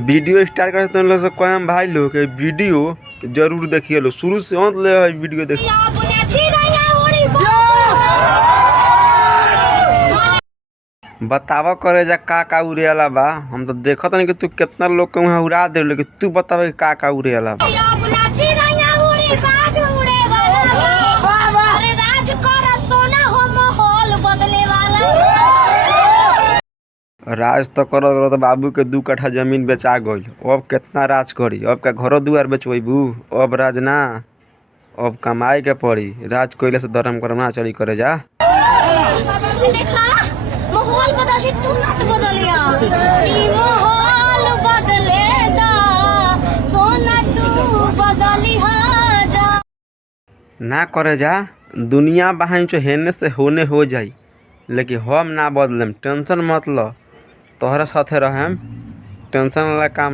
Video start करते हैं लोग से कहम भाई लोग के वीडियो जरूर देखिए लो, शुरू से अंत ले वीडियो देखिए। बतावा करे जा का उड़े वाला बा, हम तो देखत नहीं कि तू कितना लोग के वहां उड़ा दे, लेकिन तू बतावे का उड़े वाला बा। राज तो करत बाबू के 2 कट्ठा जमीन बेचा गईल, अब कितना राज करी, अब का घरो दुआर बेचबू, अब राज ना, अब कमाई के पड़ी, राज कोयले से धर्म करम ना चली करे जा। देखा माहौल बदली तू मत बदलिया, ई माहौल बदलेगा सोना तू बदली जा ना करे जा। दुनिया बहाई जो हेने से होने हो जाई, लेकिन हम ना बदलेम, टेंशन मत लो, तोहरा साथे रहेम, टेंशन वाला काम